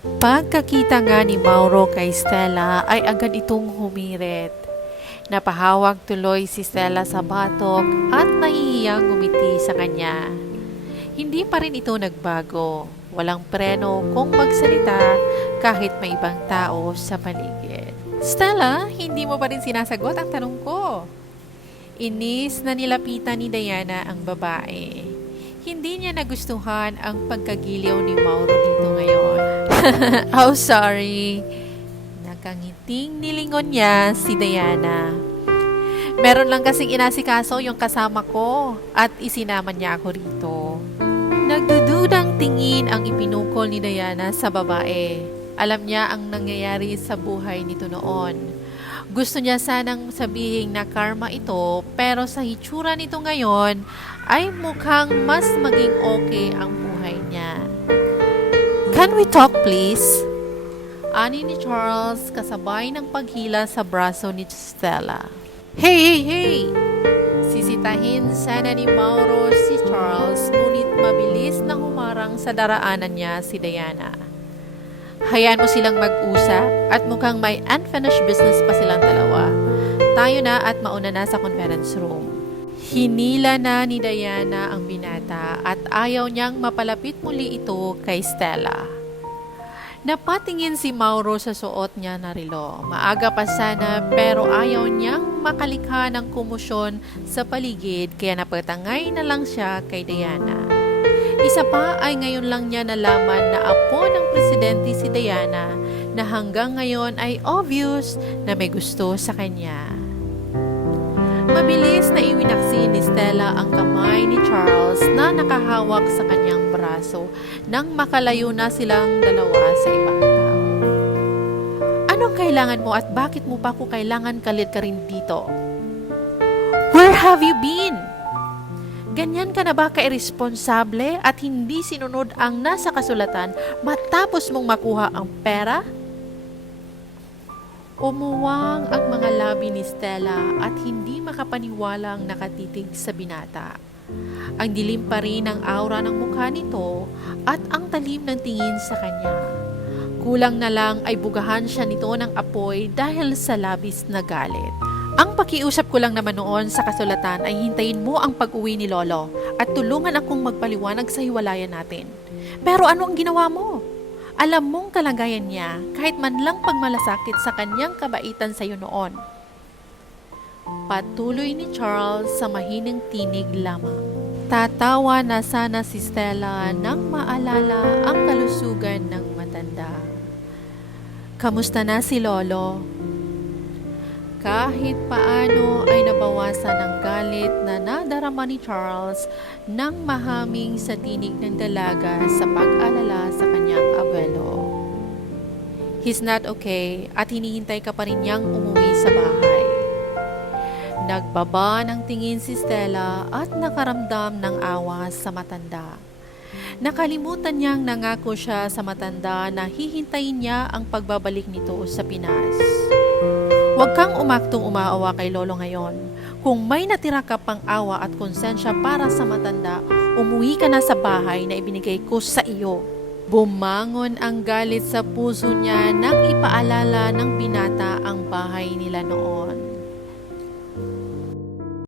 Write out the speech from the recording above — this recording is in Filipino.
Pagkakita nga ni Mauro kay Stella ay agad itong humirit. Napahawak tuloy si Stella sa batok at nahihiyang ngumiti sa kanya. Hindi pa rin ito nagbago. Walang preno kung magsalita kahit may ibang tao sa paligid. Stella, hindi mo pa rin sinasagot ang tanong ko. Inis na nilapitan ni Diana ang babae. Hindi niya nagustuhan ang pagkagiliw ni Mauro dito ngayon. Oh, sorry. Nakangiting nilingon niya si Diana. Meron lang kasing inasikaso yung kasama ko at isinama niya ako rito. Nagdududang tingin ang ipinukol ni Diana sa babae. Alam niya ang nangyayari sa buhay nito noon. Gusto niya sanang sabihin na karma ito, pero sa hitsura nito ngayon ay mukhang mas maging okay ang buhay niya. Can we talk please? Ani ni Charles kasabay ng paghila sa braso ni Stella. Hey, hey, hey! Sisitahin sana ni Mauro si Charles, ngunit mabilis na humarang sa daraanan niya si Diana. Hayaan mo silang mag-usap at mukhang may unfinished business pa silang dalawa. Tayo na at mauna na sa conference room. Hinila na ni Diana ang binata at ayaw niyang mapalapit muli ito kay Stella. Napatingin si Mauro sa suot niya na relo. Maaga pa sana pero ayaw niyang makalikha ng komosyon sa paligid kaya napatangay na lang siya kay Diana. Isa pa ay ngayon lang niya nalaman na apo ng presidente si Diana na hanggang ngayon ay obvious na may gusto sa kanya. Mabilis na iwinaksi ni Stella ang kamay ni Charles na nakahawak sa kanyang braso nang makalayo na silang dalawa sa ibang tao. Anong kailangan mo at bakit mo pa ako kailangan kalit ka rin dito? Where have you been? Ganyan ka na ba ka-irresponsable at hindi sinunod ang nasa kasulatan matapos mong makuha ang pera? Umuwang ang mga labi ni Stella at hindi makapaniwalang nakatitig sa binata. Ang dilim pa rin ang aura ng mukha nito at ang talim ng tingin sa kanya. Kulang na lang ay bugahan siya nito ng apoy dahil sa labis na galit. Ang pakiusap ko lang naman noon sa kasulatan ay hintayin mo ang pag-uwi ni Lolo at tulungan akong magpaliwanag sa hiwalayan natin. Pero ano ang ginawa mo? Alam mong kalagayan niya kahit man lang pagmalasakit sa kanyang kabaitan sa iyo noon. Patuloy ni Charles sa mahinang tinig lamang. Tatawa na sana si Stella nang maalala ang kalusugan ng matanda. Kamusta na si Lolo? Kahit paano ay nabawasan ang galit na nadarama ni Charles nang mahaming sa tinig ng dalaga sa pag-alala sa kanyang abuelo. He's not okay at hinihintay ka pa rin niyang umuwi sa bahay. Nagbaba ng tingin si Stella at nakaramdam ng awa sa matanda. Nakalimutan niyang nangako siya sa matanda na hihintayin niya ang pagbabalik nito sa Pinas. Huwag kang umaktong umaawa kay Lolo ngayon. Kung may natira ka pang awa at konsensya para sa matanda, umuwi ka na sa bahay na ibinigay ko sa iyo. Bumangon ang galit sa puso niya nang ipaalala ng binata ang bahay nila noon.